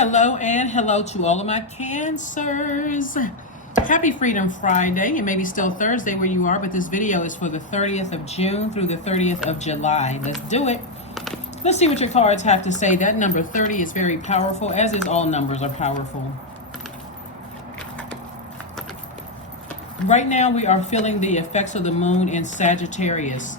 hello, and hello to all of my Cancers. Happy Freedom Friday. It may be still Thursday where you are, but this video is for the 30th of June through the 30th of July. Let's do it. Let's see what your cards have to say. That number 30 is very powerful, as is all numbers are powerful. Right now, we are feeling the effects of the moon in Sagittarius.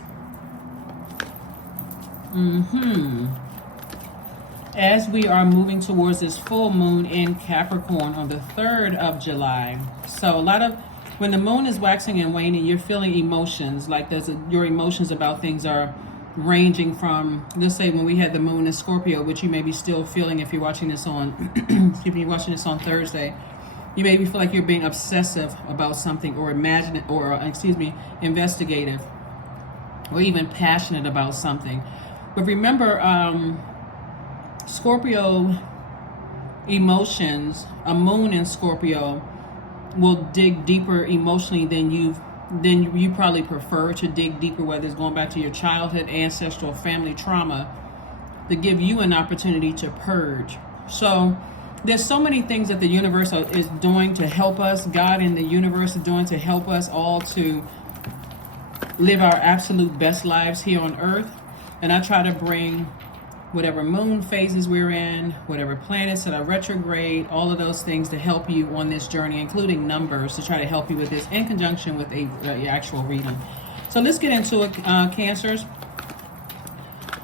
As we are moving towards this full moon in Capricorn on the 3rd of July. So a lot of, when the moon is waxing and waning, you're feeling emotions, like your emotions about things are ranging from, let's say when we had the moon in Scorpio, which you may be still feeling if you're watching this on, excuse me, you're watching this on Thursday. You maybe feel like you're being obsessive about something, or investigative, or even passionate about something. But remember, Scorpio emotions, a moon in Scorpio will dig deeper emotionally than you probably prefer to dig deeper, whether it's going back to your childhood, ancestral, family trauma, to give you an opportunity to purge. So there's so many things that the universe is doing to help us. God in the universe is doing to help us all to live our absolute best lives here on earth. And I try to bring whatever moon phases we're in, whatever planets that are retrograde, all of those things to help you on this journey, including numbers, to try to help you with this in conjunction with a actual reading. So let's get into it, Cancers.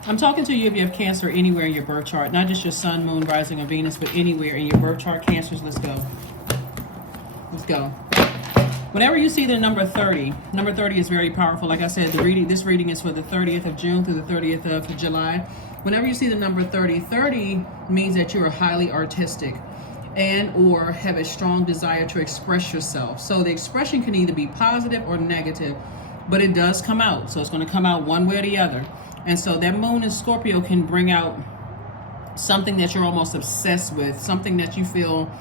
I'm talking to you if you have Cancer anywhere in your birth chart, not just your sun, moon, rising, or Venus, but anywhere in your birth chart. Cancers, let's go. Let's go. Whenever you see the number 30, number 30 is very powerful. Like I said, this reading is for the 30th of June through the 30th of July. Whenever you see the number 30, 30 means that you are highly artistic and or have a strong desire to express yourself. So the expression can either be positive or negative, but it does come out. So it's going to come out one way or the other. And so that moon in Scorpio can bring out something that you're almost obsessed with, something that you feel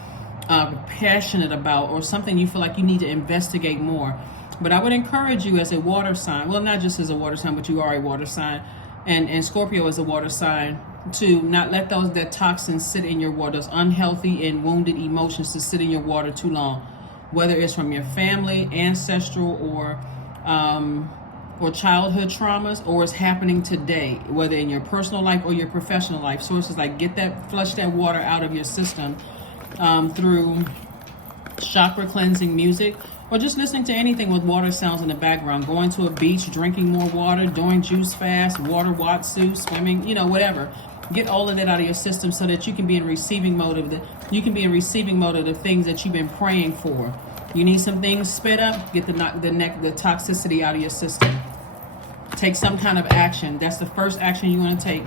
passionate about, or something you feel like you need to investigate more. But I would encourage you as a water sign, well, not just as a water sign, but you are a water sign, and Scorpio is a water sign, to not let that toxins sit in your water, those unhealthy and wounded emotions to sit in your water too long, whether it's from your family, ancestral, or childhood traumas, or it's happening today, whether in your personal life or your professional life. So it's just like flush that water out of your system through chakra cleansing music, or just listening to anything with water sounds in the background, going to a beach, drinking more water, doing juice fast, water watsu, swimming, whatever. Get all of that out of your system so that you can be in receiving mode of the things that you've been praying for. You need some things sped up, get the toxicity out of your system. Take some kind of action. That's the first action you want to take.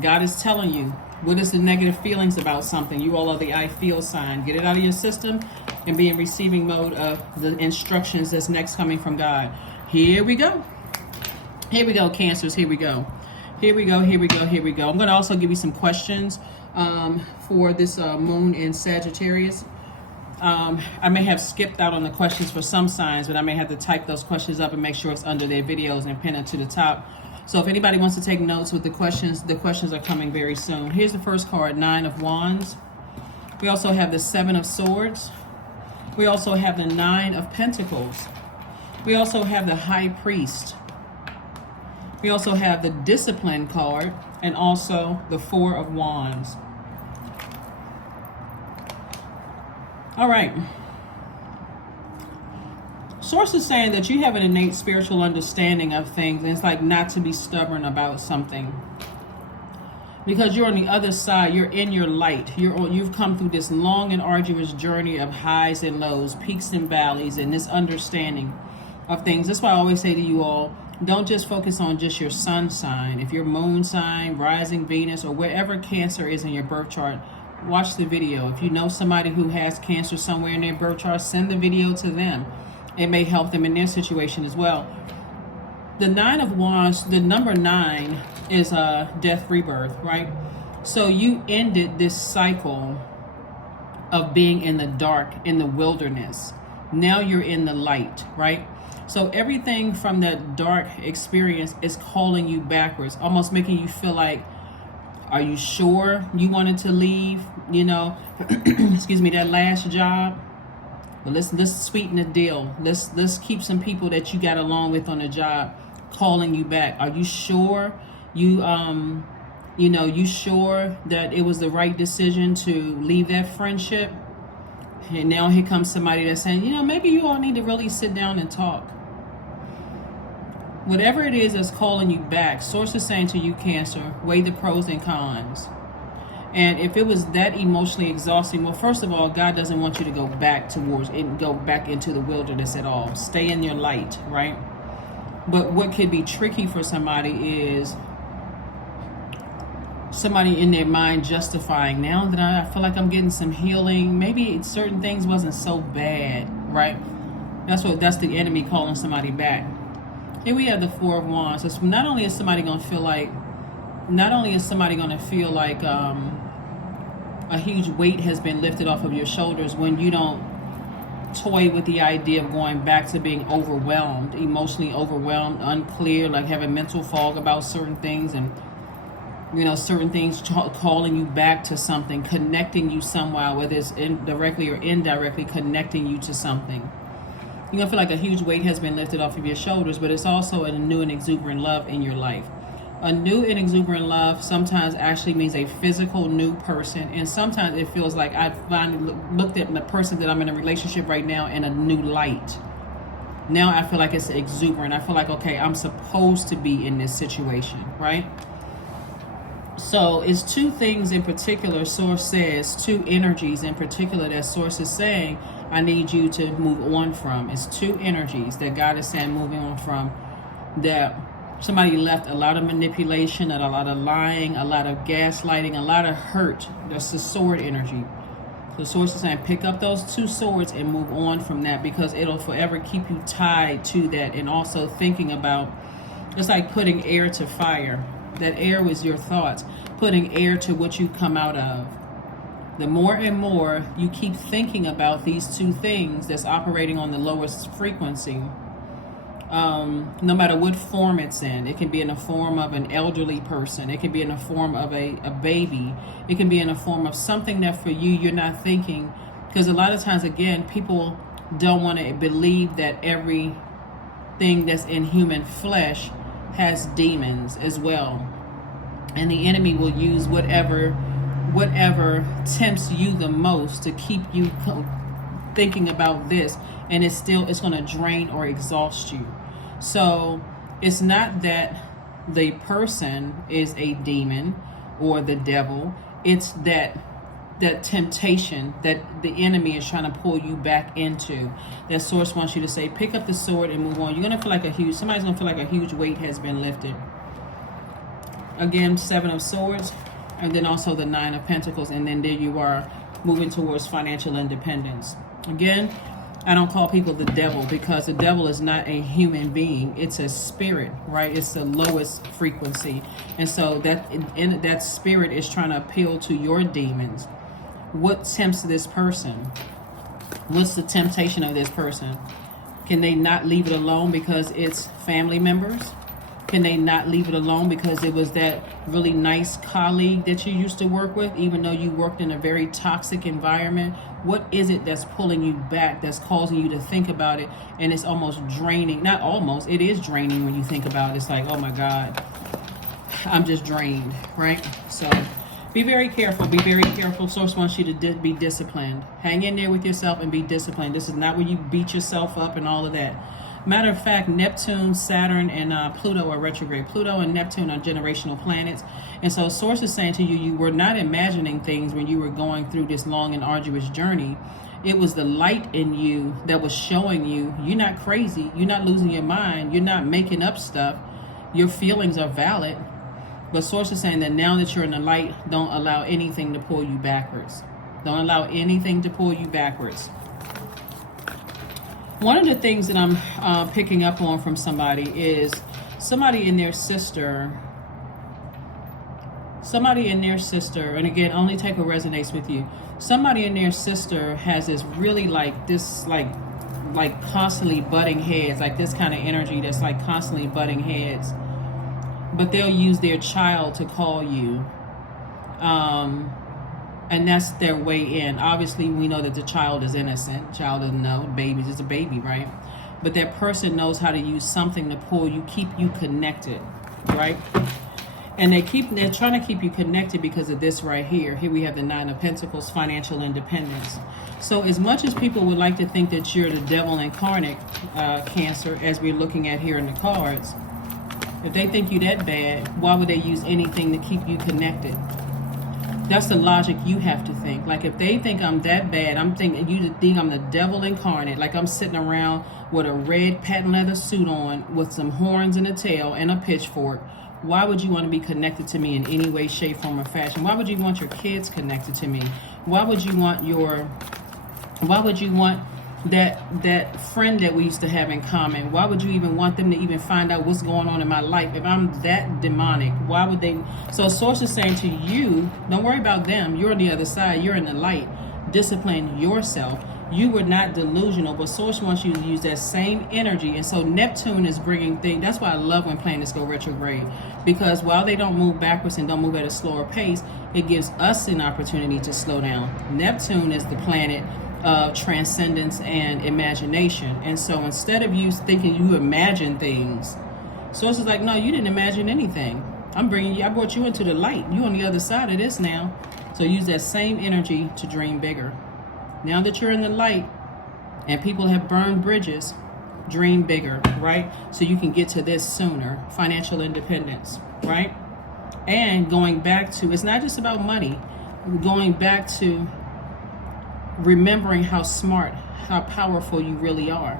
God is telling you, what is the negative feelings about something? You all are the I feel sign. Get it out of your system and be in receiving mode of the instructions that's next coming from God. Here we go. Here we go, Cancers. Here we go. Here we go. Here we go. Here we go. I'm going to also give you some questions for this moon in Sagittarius. I may have skipped out on the questions for some signs, but I may have to type those questions up and make sure it's under their videos and pin it to the top. So if anybody wants to take notes with the questions are coming very soon. Here's the first card, 9 of Wands. We also have the 7 of Swords. We also have the 9 of Pentacles. We also have the High Priest. We also have the Discipline card, and also the 4 of Wands. All right. Source is saying that you have an innate spiritual understanding of things, and it's like not to be stubborn about something, because you're on the other side. You're in your light. You've come through this long and arduous journey of highs and lows, peaks and valleys, and this understanding of things. That's why I always say to you all, don't just focus on just your sun sign. If your moon sign, rising Venus, or wherever Cancer is in your birth chart, watch the video. If you know somebody who has Cancer somewhere in their birth chart, send the video to them. It may help them in their situation as well. The 9 of Wands, the number 9 is a death rebirth, right? So you ended this cycle of being in the dark, in the wilderness. Now you're in the light, right? So everything from that dark experience is calling you backwards, almost making you feel like Are you sure you wanted to leave, you know, excuse me, that last job? Well, let's sweeten the deal. Let's keep some people that you got along with on the job calling you back. Are you sure you you sure that it was the right decision to leave that friendship? And now here comes somebody that's saying, maybe you all need to really sit down and talk. Whatever it is that's calling you back, source is saying to you, Cancer, weigh the pros and cons. And if it was that emotionally exhausting, well, first of all, God doesn't want you to go back go back into the wilderness at all. Stay in your light, right? But what could be tricky for somebody is somebody in their mind justifying, now that I feel like I'm getting some healing, maybe certain things wasn't so bad, right? That's the enemy calling somebody back. Here we have the Four of Wands. So not only is somebody going to feel like a huge weight has been lifted off of your shoulders when you don't toy with the idea of going back to being overwhelmed, emotionally overwhelmed, unclear, like having mental fog about certain things, and certain things calling you back to something, connecting you somehow, whether it's directly or indirectly connecting you to something. You're going to feel like a huge weight has been lifted off of your shoulders, but it's also a new and exuberant love in your life. A new and exuberant love sometimes actually means a physical new person, and sometimes it feels like I finally looked at the person that I'm in a relationship right now in a new light. Now I feel like it's exuberant. I feel like, okay, I'm supposed to be in this situation, right? So it's two things in particular, Source says, two energies in particular that Source is saying, I need you to move on from. It's two energies that God is saying moving on from, that somebody left a lot of manipulation, a lot of lying, a lot of gaslighting, a lot of hurt. That's the sword energy. The Source is saying pick up those two swords and move on from that, because it'll forever keep you tied to that. And also thinking about, it's like putting air to fire. That air was your thoughts, putting air to what you come out of. The more and more you keep thinking about these two things that's operating on the lowest frequency, no matter what form it's in. It can be in the form of an elderly person. It can be in the form of a baby. It can be in the form of something that for you, you're not thinking. Because a lot of times, again, people don't want to believe that everything that's in human flesh has demons as well. And the enemy will use whatever tempts you the most to keep you thinking about this, and it's going to drain or exhaust you. So it's not that the person is a demon or the devil, it's that temptation that the enemy is trying to pull you back into. That Source wants you to say, pick up the sword and move on. You're going to feel like somebody's going to feel like a huge weight has been lifted. Again, Seven of Swords, and then also the Nine of Pentacles, and then there you are moving towards financial independence. Again, I don't call people the devil, because the devil is not a human being. It's a spirit, right? It's the lowest frequency. And so that spirit is trying to appeal to your demons. What tempts this person? What's the temptation of this person? Can they not leave it alone because it's family members? Can they not leave it alone because it was that really nice colleague that you used to work with, even though you worked in a very toxic environment? What is it that's pulling you back, that's causing you to think about it? And it's almost draining. Not almost, it is draining when you think about it. It's like, oh my God, I'm just drained, right? So be very careful. Be very careful. Source wants you to be disciplined. Hang in there with yourself and be disciplined. This is not where you beat yourself up and all of that. Matter of fact, Neptune, Saturn, and Pluto are retrograde. Pluto and Neptune are generational planets. And so Source is saying to you, you were not imagining things when you were going through this long and arduous journey. It was the light in you that was showing you, you're not crazy. You're not losing your mind. You're not making up stuff. Your feelings are valid. But Source is saying that now that you're in the light, don't allow anything to pull you backwards. Don't allow anything to pull you backwards. One of the things that I'm picking up on from somebody is somebody in their sister, and again, only take what resonates with you. Somebody in their sister has this really like constantly butting heads, like this kind of energy that's like constantly butting heads. But they'll use their child to call you And that's their way in. Obviously, we know that the child is innocent. Child doesn't know. Baby is a baby, right? But that person knows how to use something to pull you, keep you connected, right? And they're trying to keep you connected because of this right here. Here we have the Nine of Pentacles, financial independence. So as much as people would like to think that you're the devil incarnate, Cancer, as we're looking at here in the cards, if they think you that bad, why would they use anything to keep you connected? That's the logic you have to think. Like, if they think I'm that bad, I'm thinking you think I'm the devil incarnate. Like, I'm sitting around with a red patent leather suit on with some horns and a tail and a pitchfork. Why would you want to be connected to me in any way, shape, form, or fashion? Why would you want your kids connected to me? Why would you want that friend that we used to have in common? Why would you even want them to even find out what's going on in my life? If I'm that demonic, why would they? So Source is saying to you, don't worry about them. You're on the other side. You're in the light. Discipline yourself. You were not delusional, but Source wants you to use that same energy. And so Neptune is bringing things. That's why I love when planets go retrograde, because while they don't move backwards and don't move at a slower pace, it gives us an opportunity to slow down. Neptune is the planet of transcendence and imagination. And so instead of you thinking you imagine things, Source is like, no, you didn't imagine anything. I brought you into the light. You on the other side of this now. So use that same energy to dream bigger. Now that you're in the light and people have burned bridges, dream bigger, right? So you can get to this sooner. Financial independence, right? And going back to, it's not just about money. Going back to remembering how smart, how powerful you really are.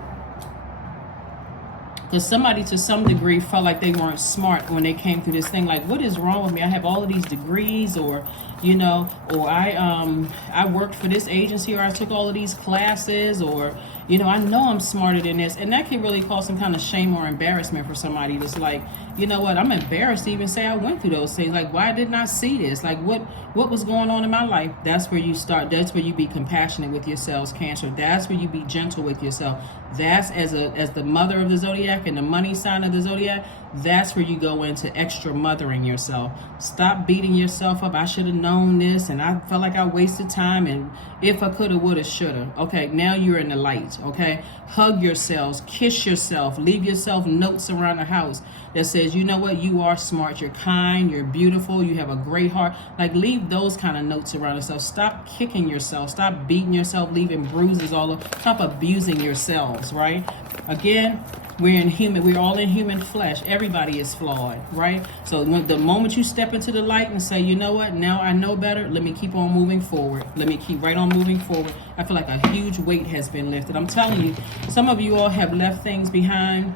Because somebody to some degree felt like they weren't smart when they came through this thing. Like, what is wrong with me? I have all of these degrees, or I worked for this agency, or I took all of these classes, or I know I'm smarter than this. And that can really cause some kind of shame or embarrassment for somebody that's like, you know what, I'm embarrassed to even say I went through those things. Like, why didn't I see this? Like, what was going on in my life? That's where you start. That's where you be compassionate with yourselves, Cancer. That's where you be gentle with yourself. That's as the mother of the Zodiac and the money sign of the Zodiac. That's where you go into extra mothering yourself. Stop beating yourself up. I should have known this, and I felt like I wasted time, and if I coulda, woulda, shoulda. Okay, now you're in the light, okay? Hug yourselves, kiss yourself, leave yourself notes around the house that says, you know what, you are smart, you're kind, you're beautiful, you have a great heart. Like, leave those kind of notes around yourself. Stop kicking yourself, stop beating yourself, leaving bruises all over. Stop abusing yourselves, right? Again, we're all in human flesh. Everybody is flawed, right? So the moment you step into the light and say, you know what, now I know better, let me keep on moving forward. Let me keep right on moving forward. I feel like a huge weight has been lifted. I'm telling you, some of you all have left things behind,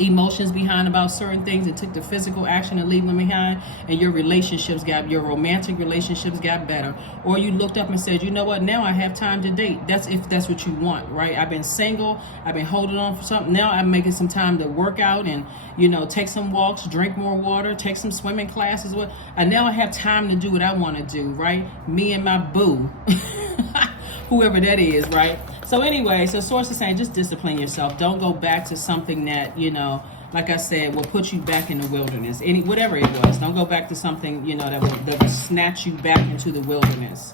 emotions behind about certain things, and took the physical action to leave them behind, and your romantic relationships got better. Or you looked up and said, you know what, now I have time to date. That's if that's what you want, right? I've been single, I've been holding on for something. Now I'm making some time to work out and take some walks, drink more water, take some swimming classes. And now I have time to do what I want to do, right? Me and my boo. Whoever that is, right? So anyway, so Source is saying, just discipline yourself. Don't go back to something that, like I said, will put you back in the wilderness. Whatever it was. Don't go back to something, that will snatch you back into the wilderness.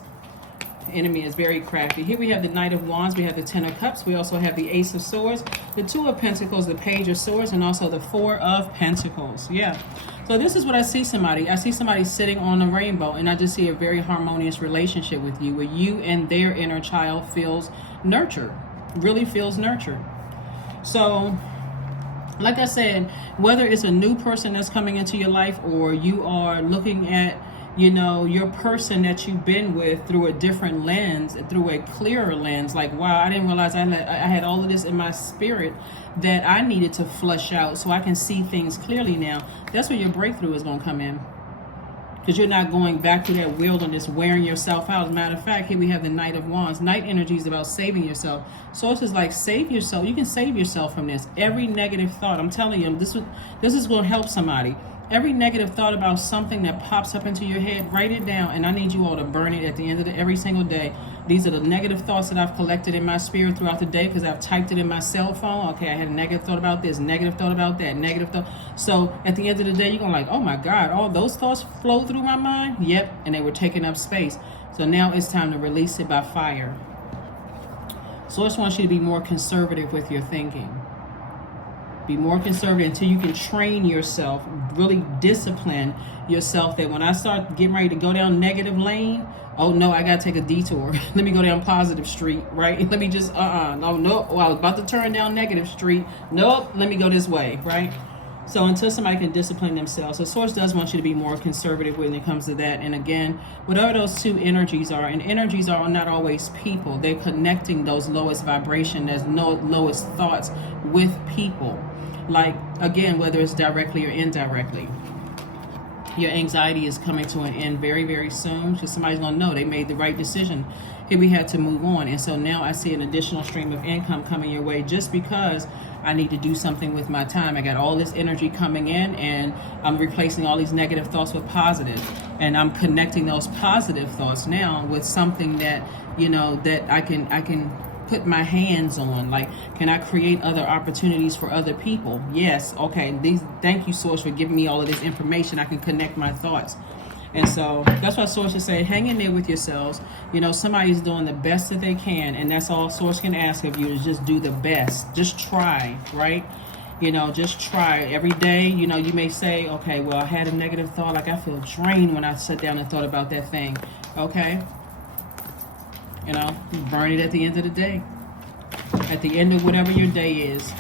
The enemy is very crafty. Here we have the Knight of Wands. We have the Ten of Cups. We also have the Ace of Swords, the Two of Pentacles, the Page of Swords, and also the Four of Pentacles. Yeah. So this is what I see somebody. I see somebody sitting on a rainbow, and I just see a very harmonious relationship with you, where you and their inner child feels nurtured, really feels nurtured. So, like I said, whether it's a new person that's coming into your life, or you are looking at, your person that you've been with through a different lens, through a clearer lens, like, wow, I didn't realize I had all of this in my spirit that I needed to flush out so I can see things clearly now. That's where your breakthrough is going to come in. Because you're not going back to that wilderness, wearing yourself out. As a matter of fact, here we have the Knight of Wands. Night energy is about saving yourself. Source is like, save yourself. You can save yourself from this. Every negative thought. I'm telling you, this is going to help somebody. Every negative thought about something that pops up into your head, write it down, and I need you all to burn it at the end of every single day. These are the negative thoughts that I've collected in my spirit throughout the day because I've typed it in my cell phone. Okay, I had a negative thought about this, negative thought about that, negative thought. So at the end of the day, you're going to like, oh my God, all those thoughts flow through my mind? Yep, and they were taking up space. So now it's time to release it by fire. Source wants you to be more conservative with your thinking. Be more conservative until you can train yourself, really discipline yourself that when I start getting ready to go down negative lane, oh no, I gotta take a detour. Let me go down positive street, right? Let me just, no, no, oh, I was about to turn down negative street. Nope, let me go this way, right? So until somebody can discipline themselves, so Source does want you to be more conservative when it comes to that. And again, whatever those two energies are, and energies are not always people. They're connecting those lowest vibration, there's no lowest thoughts with people. Like, again, whether it's directly or indirectly. Your anxiety is coming to an end very, very soon. Because somebody's going to know they made the right decision. Here we had to move on. And so now I see an additional stream of income coming your way just because I need to do something with my time. I got all this energy coming in and I'm replacing all these negative thoughts with positive. And I'm connecting those positive thoughts now with something that, you know, that I can put my hands on. Like, can I create other opportunities for other people? Yes. Okay. Thank you, Source, for giving me all of this information. I can connect my thoughts. And so that's why Source is saying, hang in there with yourselves. You know, somebody's doing the best that they can, and that's all Source can ask of you is just do the best. Just try, right? You know, just try every day. You know, you may say, okay, well, I had a negative thought. Like, I feel drained when I sat down and thought about that thing. Okay. You know, burn it at the end of the day. At the end of whatever your day is.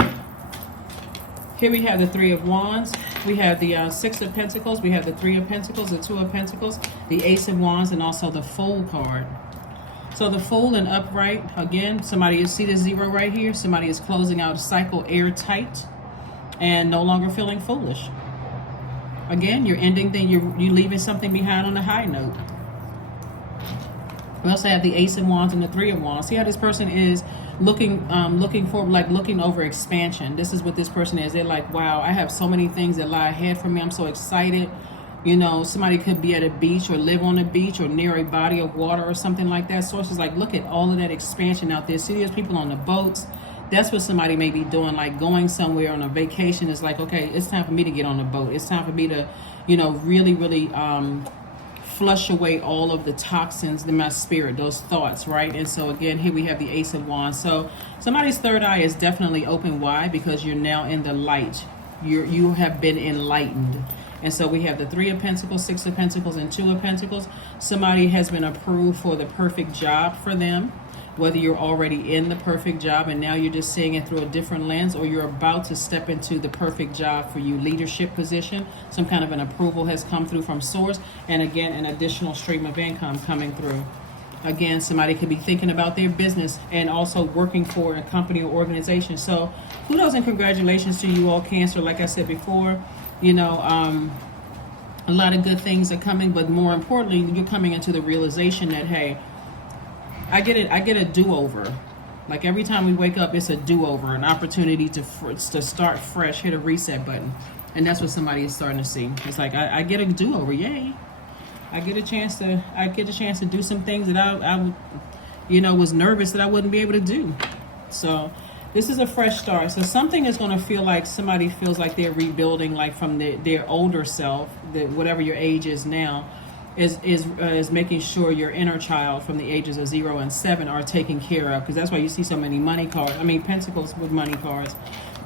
Here we have the Three of Wands. We have the Six of Pentacles. We have the Three of Pentacles, the Two of Pentacles, the Ace of Wands, and also the Fool card. So the Fool and upright, again, somebody, you see the zero right here? Somebody is closing out a cycle airtight and no longer feeling foolish. Again, you're ending things, you're leaving something behind on a high note. We also have the Ace of Wands and the Three of Wands. See how this person is looking for, like, looking over expansion. This is what this person is. They're like, wow, I have so many things that lie ahead for me. I'm so excited. You know, somebody could be at a beach or live on a beach or near a body of water or something like that. Source is like, look at all of that expansion out there. See, there's people on the boats. That's what somebody may be doing, like going somewhere on a vacation. It's like, okay, it's time for me to get on a boat. It's time for me to, you know, really, really flush away all of the toxins in my spirit, those thoughts, right? And so again, here we have the Ace of Wands. So somebody's third eye is definitely open wide because you're now in the light. You have been enlightened. And so we have the Three of Pentacles, Six of Pentacles, and Two of Pentacles. Somebody has been approved for the perfect job for them. Whether you're already in the perfect job and now you're just seeing it through a different lens, or you're about to step into the perfect job for you, leadership position, some kind of an approval has come through from Source, and again, an additional stream of income coming through. Again, somebody could be thinking about their business and also working for a company or organization. So kudos and congratulations to you all, Cancer. Like I said before, you know, a lot of good things are coming, but more importantly, you're coming into the realization that, hey, I get a do-over. Like every time we wake up, it's a do-over, an opportunity to start fresh, hit a reset button. And that's what somebody is starting to see. It's like, I get a do-over, yay. I get a chance to do some things that I you know, was nervous that I wouldn't be able to do. So this is a fresh start. So something is going to feel like somebody feels like they're rebuilding, like from their older self, whatever your age is now. Is making sure your inner child from the ages of 0 and 7 are taken care of, because that's why you see so many money cards. I mean, pentacles with money cards.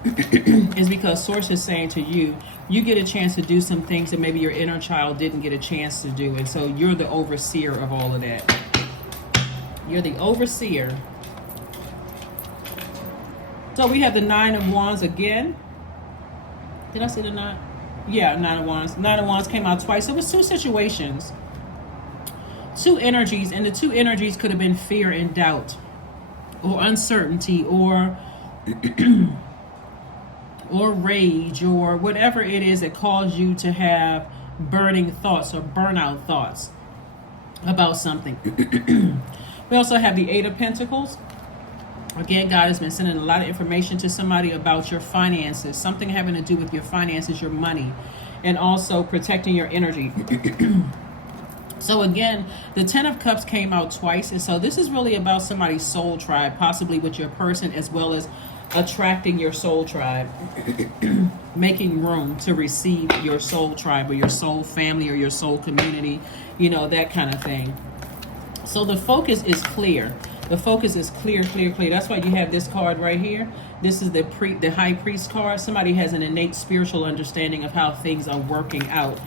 Is because Source is saying to you, you get a chance to do some things that maybe your inner child didn't get a chance to do, and so you're the overseer of all of that. You're the overseer. So we have the Nine of Wands again. Did I say the nine? Yeah, Nine of Wands. Nine of Wands came out twice. It was two situations, two energies, and the two energies could have been fear and doubt, or uncertainty, or or rage, or whatever it is that caused you to have burning thoughts or burnout thoughts about something. We also have the Eight of Pentacles. Again, God has been sending a lot of information to somebody about your finances, something having to do with your finances, your money. and also protecting your energy. So again, the 10 of Cups came out twice. And so this is really about somebody's soul tribe, possibly with your person, as well as attracting your soul tribe, making room to receive your soul tribe or your soul family or your soul community, that kind of thing. So the focus is clear. The focus is clear, clear, clear. That's why you have this card right here. This is the High Priest card. Somebody has an innate spiritual understanding of how things are working out.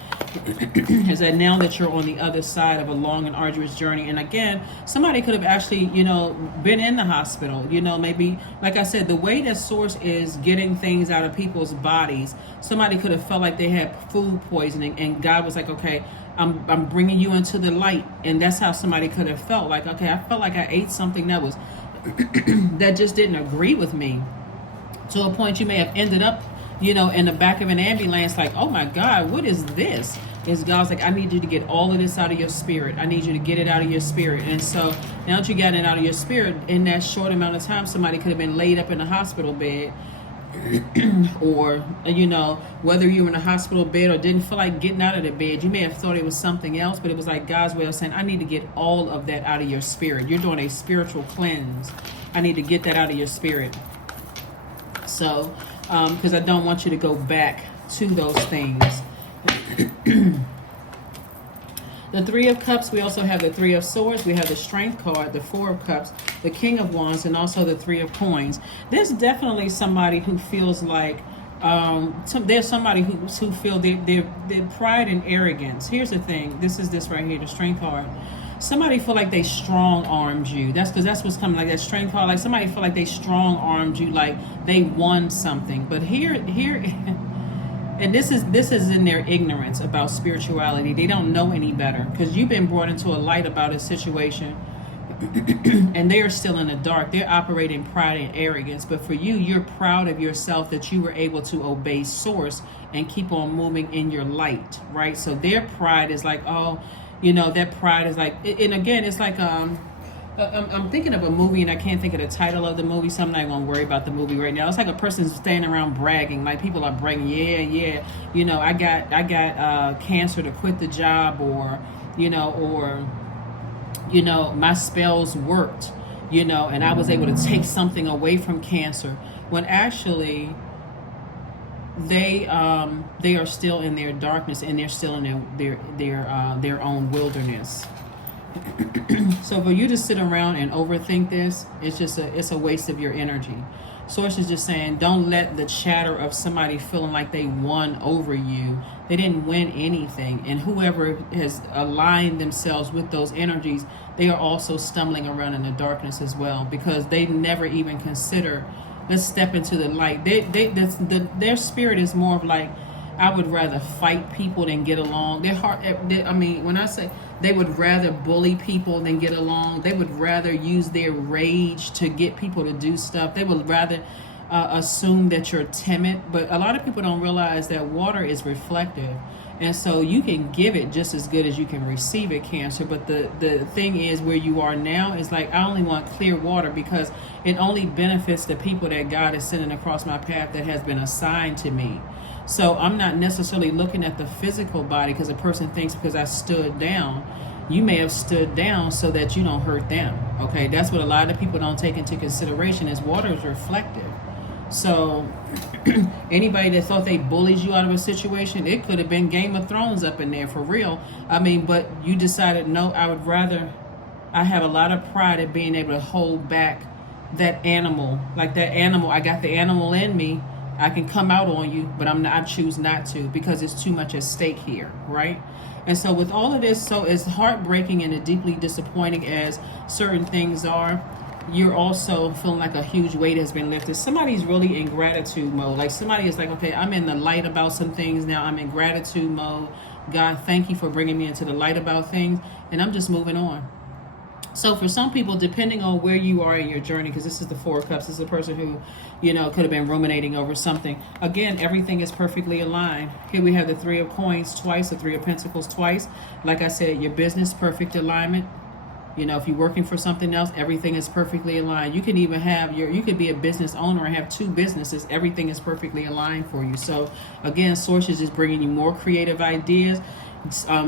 Is that now that you're on the other side of a long and arduous journey. And again, somebody could have actually, been in the hospital. Maybe, like I said, the way that Source is getting things out of people's bodies, somebody could have felt like they had food poisoning, and God was like, okay, I'm bringing you into the light. And that's how somebody could have felt like, okay, I felt like I ate something that was that just didn't agree with me, to a point you may have ended up in the back of an ambulance like, oh my God, what is this? Is God's like, I need you to get all of this out of your spirit. I need you to get it out of your spirit. And so now that you got it out of your spirit, in that short amount of time, somebody could have been laid up in a hospital bed or, whether you were in a hospital bed or didn't feel like getting out of the bed, you may have thought it was something else, but it was like God's way of saying, I need to get all of that out of your spirit. You're doing a spiritual cleanse. I need to get that out of your spirit. So, because I don't want you to go back to those things. The Three of Cups, we also have the Three of Swords, we have the Strength card, the Four of Cups, the King of Wands, and also the Three of Coins. There's definitely somebody who feels like, there's somebody who feel their pride and arrogance. Here's the thing, this right here, the Strength card. Somebody feel like they strong-armed you. That's because that's what's coming, like that Strength card. Like somebody feel like they strong-armed you, like they won something. But here, and this is in their ignorance about spirituality. They don't know any better because you've been brought into a light about a situation, and they are still in the dark. They're operating pride and arrogance. But for you, you're proud of yourself that you were able to obey Source and keep on moving in your light, right? So their pride is like, oh, that pride is like, and again, it's like, I'm thinking of a movie and I can't think of the title of the movie, so I'm not going to worry about the movie right now. It's like a person standing around bragging, like people are bragging, yeah, I got cancer to quit the job, or my spells worked, and I was able to take something away from cancer, when actually they are still in their darkness, and they're still in their own wilderness. So for you to sit around and overthink this, it's a waste of your energy. Source is just saying, don't let the chatter of somebody feeling like they won over you. They didn't win anything. And whoever has aligned themselves with those energies, they are also stumbling around in the darkness as well, because they never even consider, let's step into the light. Their spirit is more of like, I would rather fight people than get along. When I say they would rather bully people than get along, they would rather use their rage to get people to do stuff. They would rather assume that you're timid. But a lot of people don't realize that water is reflective. And so you can give it just as good as you can receive it, Cancer. But the thing is, where you are now is like, I only want clear water because it only benefits the people that God is sending across my path that has been assigned to me. So I'm not necessarily looking at the physical body, because a person thinks because I stood down, you may have stood down so that you don't hurt them. Okay, that's what a lot of people don't take into consideration, is water is reflective. So anybody that thought they bullied you out of a situation, it could have been Game of Thrones up in there for real. But you decided, no, I have a lot of pride at being able to hold back that animal. Like that animal, I got the animal in me. I can come out on you, but I choose not to, because it's too much at stake here, right? And so with all of this, so as heartbreaking and deeply disappointing as certain things are, you're also feeling like a huge weight has been lifted. Somebody's really in gratitude mode. Like somebody is like, okay, I'm in the light about some things now. I'm in gratitude mode. God, thank you for bringing me into the light about things. And I'm just moving on. So for some people, depending on where you are in your journey, because this is the Four of Cups, this is a person who, could have been ruminating over something. Again, everything is perfectly aligned. Here we have the Three of Coins twice, the Three of Pentacles twice. Like I said, your business, perfect alignment. You know, if you're working for something else, everything is perfectly aligned. You can even have you could be a business owner and have 2 businesses. Everything is perfectly aligned for you. So again, Source is just bringing you more creative ideas,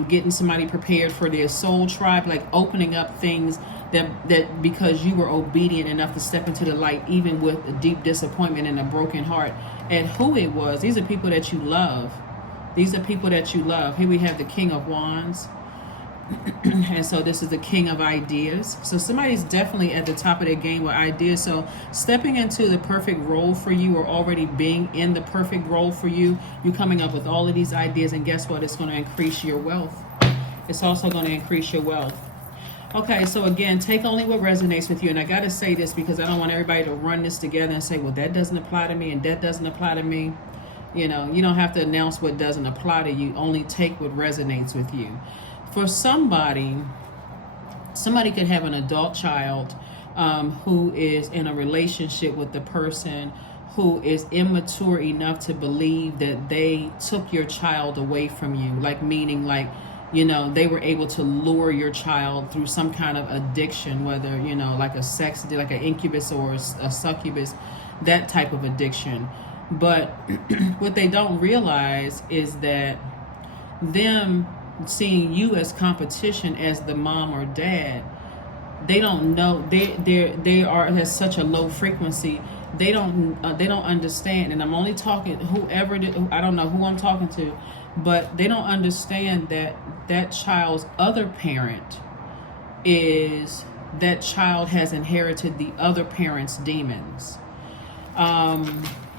getting somebody prepared for their soul tribe, like opening up things that because you were obedient enough to step into the light, even with a deep disappointment and a broken heart at who it was. These are people that you love. These are people that you love. Here we have the King of Wands. And so this is the King of Ideas. So somebody's definitely at the top of their game with ideas. So stepping into the perfect role for you, or already being in the perfect role for you, you're coming up with all of these ideas, and guess what? It's going to increase your wealth. It's also going to increase your wealth. Okay, so again, take only what resonates with you. And I got to say this because I don't want everybody to run this together and say, well, that doesn't apply to me and that doesn't apply to me. You know, you don't have to announce what doesn't apply to you. Only take what resonates with you. For somebody could have an adult child who is in a relationship with the person who is immature enough to believe that they took your child away from you. Like, meaning like, you know, they were able to lure your child through some kind of addiction, whether, you know, like like an incubus or a succubus, that type of addiction. But what they don't realize is that them seeing you as competition as the mom or dad, they don't know, they are at such a low frequency. They don't understand. And I'm only talking I don't know who I'm talking to, but they don't understand that that child's other parent that child has inherited the other parent's demons.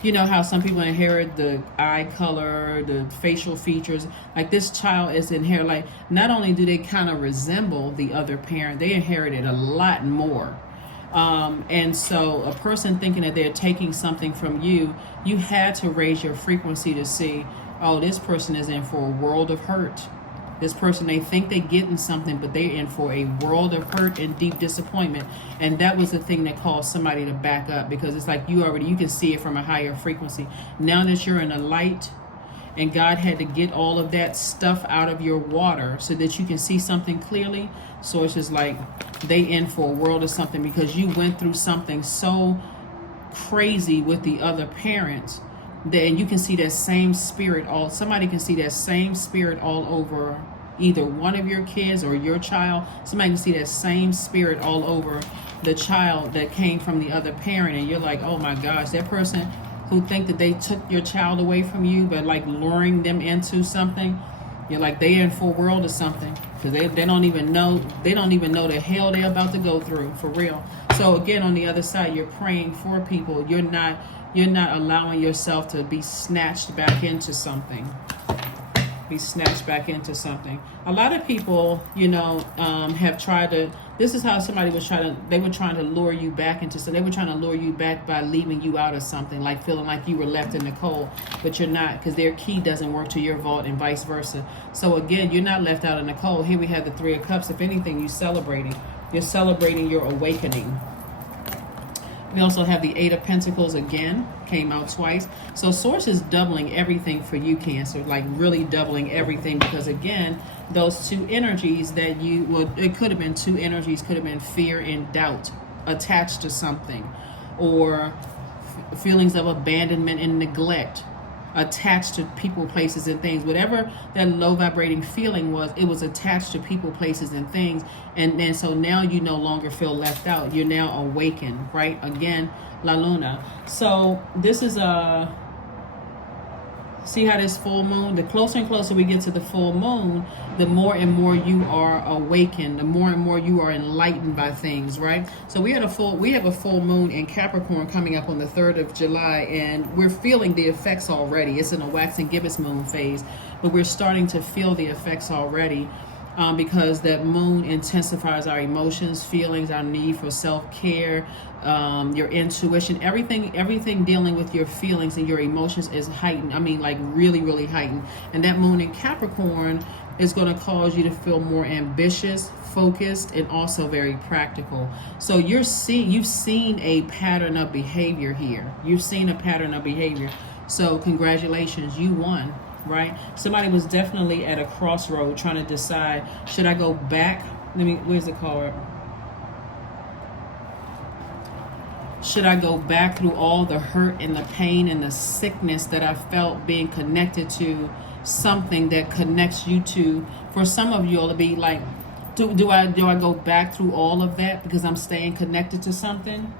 You know how some people inherit the eye color, the facial features. Like, this child is inherit. Like, not only do they kind of resemble the other parent, they inherited a lot more. And so a person thinking that they're taking something from you, you had to raise your frequency to see, oh, this person is in for a world of hurt. This person, they think they're getting something, but they're in for a world of hurt and deep disappointment. And that was the thing that caused somebody to back up, because it's like you can see it from a higher frequency. Now that you're in the light, and God had to get all of that stuff out of your water so that you can see something clearly. So it's just like they in for a world of something, because you went through something so crazy with the other parents. Then you can see that same spirit somebody can see that same spirit all over either one of your kids or your child. Somebody can see that same spirit all over the child that came from the other parent, and you're like, oh my gosh, that person who think that they took your child away from you, but like luring them into something, you're like, they in for a world of something, because they don't even know the hell they're about to go through, for real. So again, on the other side, you're praying for people. You're not allowing yourself to be snatched back into something. A lot of people, have tried to, this is how somebody they were trying to lure you back into something. They were trying to lure you back by leaving you out of something, like feeling like you were left in the cold, but you're not, because their key doesn't work to your vault and vice versa. So again, you're not left out in the cold. Here we have the 3 of Cups. If anything, you're celebrating your awakening. We also have the 8 of Pentacles again, came out twice. So Source is doubling everything for you, Cancer, like really doubling everything, because again, those 2 energies that it could have been 2 energies, could have been fear and doubt attached to something, or feelings of abandonment and neglect attached to people, places, and things. Whatever that low vibrating feeling was, it was attached to people, places, and things. And so now you no longer feel left out. You're now awakened, right? Again, La Luna. So this is see how this full moon, the closer and closer we get to the full moon, the more and more you are awakened, the more and more you are enlightened by things, right? So we have a full moon in Capricorn coming up on the 3rd of July, and we're feeling the effects already. It's in a waxing gibbous moon phase, but we're starting to feel the effects already. Because that moon intensifies our emotions, feelings, our need for self-care, your intuition, everything dealing with your feelings and your emotions is heightened. I mean, like really, really heightened. And that moon in Capricorn is going to cause you to feel more ambitious, focused, and also very practical. So you've seen a pattern of behavior here. So congratulations, you won. Right? Somebody was definitely at a crossroad trying to decide, should I go back? Where's the card? Should I go back through all the hurt and the pain and the sickness that I felt being connected to something that connects you to? For some of you, it'll be like, do I go back through all of that because I'm staying connected to something?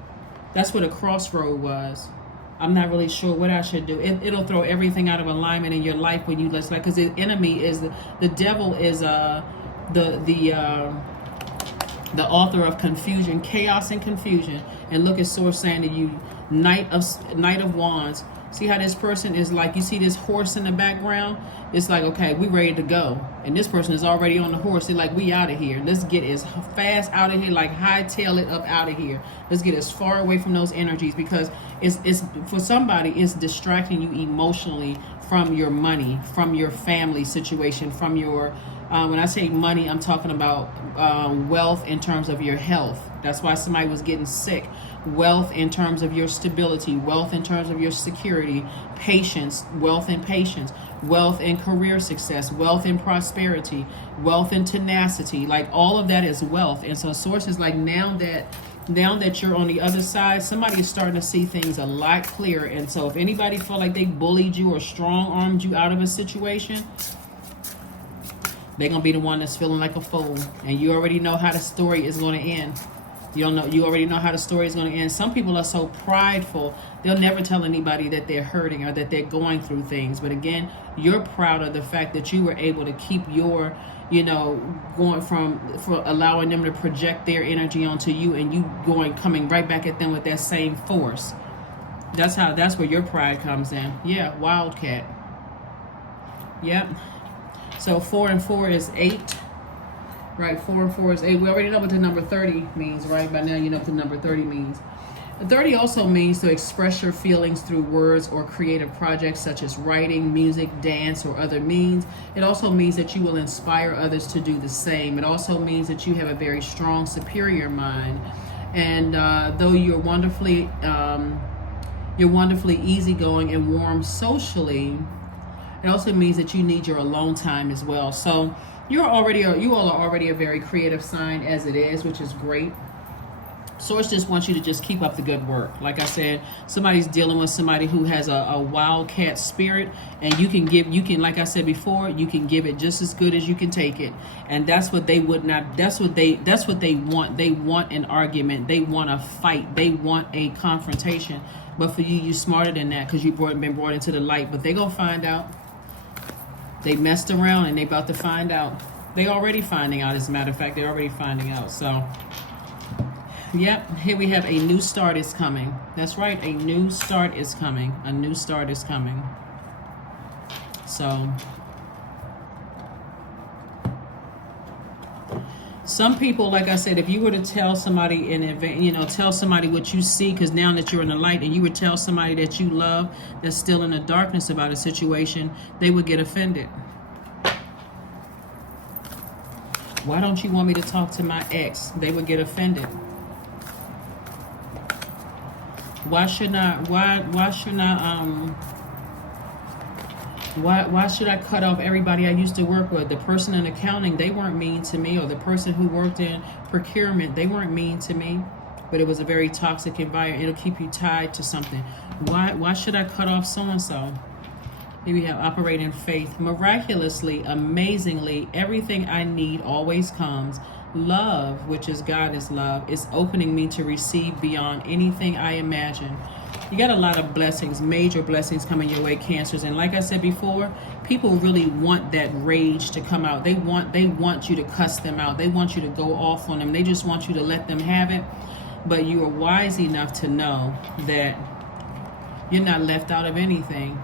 That's what a crossroad was. I'm not really sure what I should do. It'll throw everything out of alignment in your life when you let's like, because the enemy is the devil is the author of confusion, chaos and confusion. And look at Source saying to you, Knight of Wands. See how this person is like, you see this horse in the background? It's like, okay, we ready to go. And this person is already on the horse. They're like, we out of here. Let's get as fast out of here, like hightail it up out of here. Let's get as far away from those energies, because it's for somebody, it's distracting you emotionally from your money, from your family situation, from your when I say money, I'm talking about wealth in terms of your health. That's why somebody was getting sick. Wealth in terms of your stability, wealth in terms of your security, patience, wealth and patience, wealth and career success, wealth and prosperity, wealth and tenacity. Like all of that is wealth. And so Source is like, now that you're on the other side, somebody is starting to see things a lot clearer. And so if anybody felt like they bullied you or strong-armed you out of a situation, they're going to be the one that's feeling like a fool. And you already know how the story is going to end. You already know how the story is going to end. Some people are so prideful, they'll never tell anybody that they're hurting or that they're going through things. But again, you're proud of the fact that you were able to keep your, going for allowing them to project their energy onto you, and you coming right back at them with that same force. That's where your pride comes in. Yeah, wildcat. Yep. So 4 and 4 is 8. Right, 4 and 4 is 8. We already know what the number 30 means, right? By now you know what the number 30 means. 30 also means to express your feelings through words or creative projects such as writing, music, dance, or other means. It also means that you will inspire others to do the same. It also means that you have a very strong, superior mind. And though you're wonderfully easygoing and warm socially, it also means that you need your alone time as well. So you all are already a very creative sign as it is, which is great. Source just wants you to just keep up the good work. Like I said, somebody's dealing with somebody who has a wildcat spirit, and you can, like I said before, you can give it just as good as you can take it. And that's what they would not, that's what they want. They want an argument. They want a fight. They want a confrontation. But for you, you're smarter than that, because you've been brought into the light. But they gonna find out. They messed around and they about to find out. They already finding out, as a matter of fact. They're already finding out. So, yep, here we have a new start is coming. That's right, a new start is coming. A new start is coming. So, some people, like I said, if you were to tell somebody in advance, tell somebody what you see, because now that you're in the light, and you would tell somebody that you love that's still in the darkness about a situation, they would get offended. Why don't you want me to talk to my ex? They would get offended. Why should I cut off everybody I used to work with? The person in accounting, they weren't mean to me, or the person who worked in procurement, they weren't mean to me, but it was a very toxic environment. It'll keep you tied to something. Why should I cut off so-and-so? Here we have operate in faith. Miraculously, amazingly, everything I need always comes. Love, which is God is love, is opening me to receive beyond anything I imagine. You got a lot of blessings, major blessings coming your way, Cancers. And like I said before, people really want that rage to come out. They want you to cuss them out. They want you to go off on them. They just want you to let them have it. But you are wise enough to know that you're not left out of anything.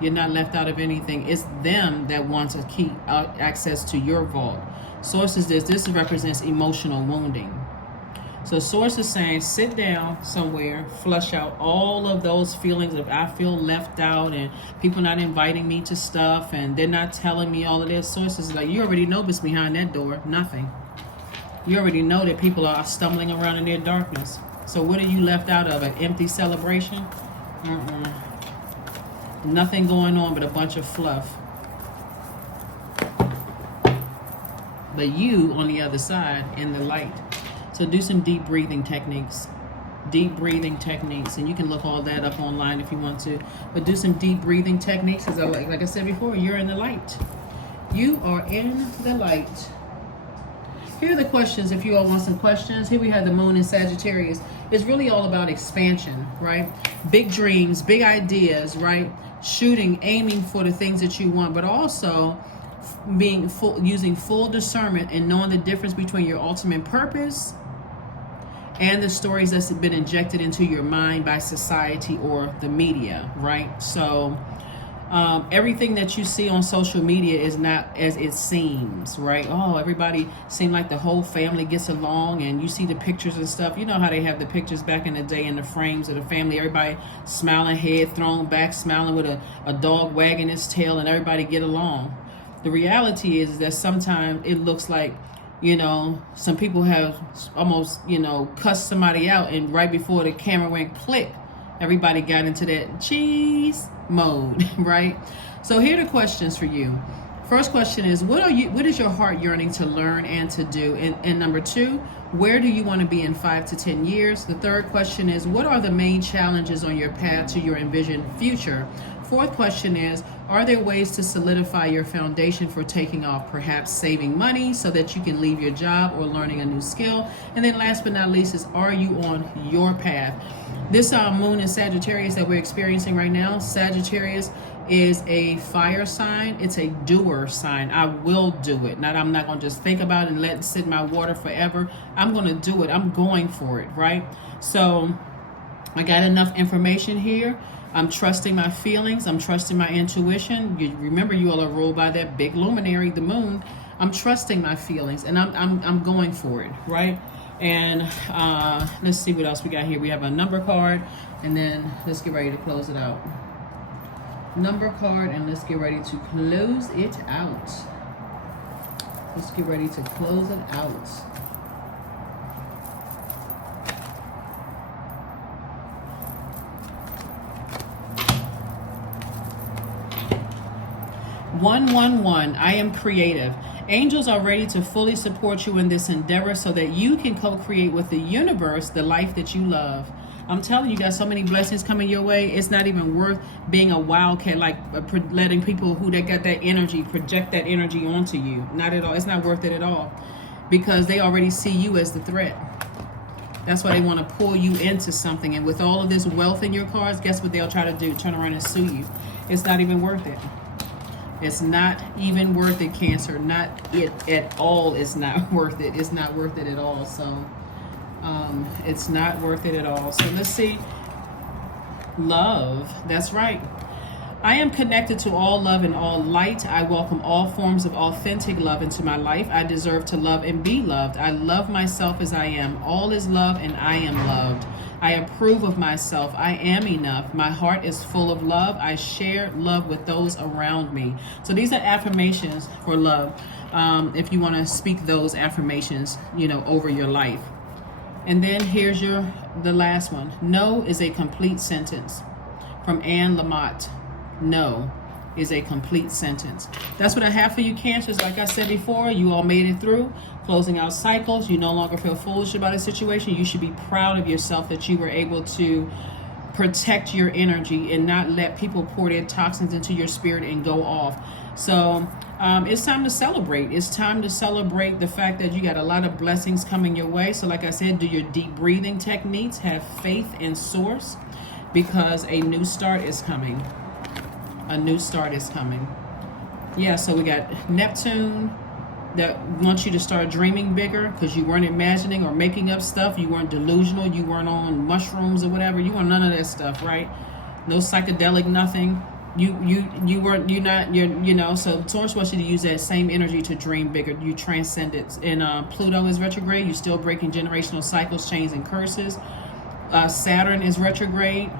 You're not left out of anything. It's them that want to keep access to your vault. Source is this represents emotional wounding. So Source is saying, sit down somewhere, flush out all of those feelings of I feel left out and people not inviting me to stuff and they're not telling me all of this. Source is like, you already know what's behind that door. Nothing. You already know that people are stumbling around in their darkness. So what are you left out of? An empty celebration? Nothing going on but a bunch of fluff. But you on the other side in the light. So do some deep breathing techniques. Deep breathing techniques, and you can look all that up online if you want to. But do some deep breathing techniques, because like I said before, you're in the light. You are in the light. Here are the questions, if you all want some questions. Here we have the moon in Sagittarius. It's really all about expansion, right? Big dreams, big ideas, right? Shooting, aiming for the things that you want, but also using full discernment and knowing the difference between your ultimate purpose and the stories that's been injected into your mind by society or the media, right? So everything that you see on social media is not as it seems, right? Oh, everybody seems like the whole family gets along, and you see the pictures and stuff. You know how they have the pictures back in the day in the frames of the family, everybody smiling, head thrown back, smiling with a dog wagging its tail, and everybody get along. The reality is that sometimes it looks like, some people have almost, cussed somebody out, and right before the camera went click, everybody got into that cheese mode, right? So here are the questions for you. First question is, what is your heart yearning to learn and to do? And number 2, where do you want to be in 5 to 10 years? The third question is, what are the main challenges on your path to your envisioned future? Fourth question is, are there ways to solidify your foundation for taking off, perhaps saving money so that you can leave your job or learning a new skill? And then last but not least is, are you on your path? This moon in Sagittarius that we're experiencing right now, Sagittarius is a fire sign. It's a doer sign. I will do it. I'm not going to just think about it and let it sit in my water forever. I'm going to do it. I'm going for it, right? So I got enough information here. I'm trusting my feelings. I'm trusting my intuition. Remember, you all are ruled by that big luminary, the moon. I'm trusting my feelings, and I'm going for it, right? And let's see what else we got here. We have a number card, and then let's get ready to close it out. Number card, and let's get ready to close it out. Let's get ready to close it out. One. I am creative. Angels are ready to fully support you in this endeavor so that you can co-create with the universe the life that you love. I'm telling you, got so many blessings coming your way. It's not even worth being a wildcat, like letting people who that got that energy project that energy onto you. Not at all. It's not worth it at all, because they already see you as the threat. That's why they want to pull you into something. And with all of this wealth in your cards, guess what they'll try to do? Turn around and sue you. It's not even worth it. It's not even worth it, Cancer. Not it at all. It's not worth it. It's not worth it at all. So it's not worth it at all. So let's see. Love. That's right. I am connected to all love and all light. I welcome all forms of authentic love into my life. I deserve to love and be loved. I love myself as I am. All is love and I am loved. I approve of myself. I am enough. My heart is full of love. I share love with those around me. So these are affirmations for love. If you want to speak those affirmations, over your life. And then here's the last one. No is a complete sentence. From Anne Lamott. No is a complete sentence. That's what I have for you, Cancers. Like I said before, you all made it through. Closing out cycles. You no longer feel foolish about a situation. You should be proud of yourself that you were able to protect your energy and not let people pour their toxins into your spirit and go off. So it's time to celebrate. It's time to celebrate the fact that you got a lot of blessings coming your way. So like I said, do your deep breathing techniques. Have faith in source, because a new start is coming. A new start is coming. Yeah, so we got Neptune that wants you to start dreaming bigger, because you weren't imagining or making up stuff. You weren't delusional. You weren't on mushrooms or whatever. You weren't none of that stuff, right? No psychedelic, nothing. So Taurus wants you to use that same energy to dream bigger. You transcend it. And Pluto is retrograde. You're still breaking generational cycles, chains, and curses. Saturn is retrograde.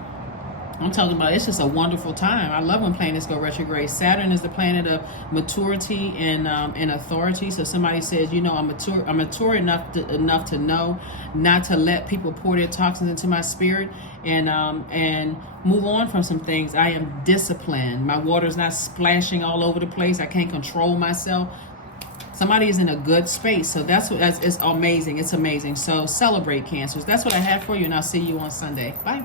I'm talking about, it's just a wonderful time. I love when planets go retrograde. Saturn is the planet of maturity and authority. So somebody says, I'm mature enough to know not to let people pour their toxins into my spirit and move on from some things. I am disciplined. My water's not splashing all over the place. I can't control myself. Somebody is in a good space. So it's amazing. It's amazing. So celebrate, Cancers. That's what I have for you, and I'll see you on Sunday. Bye.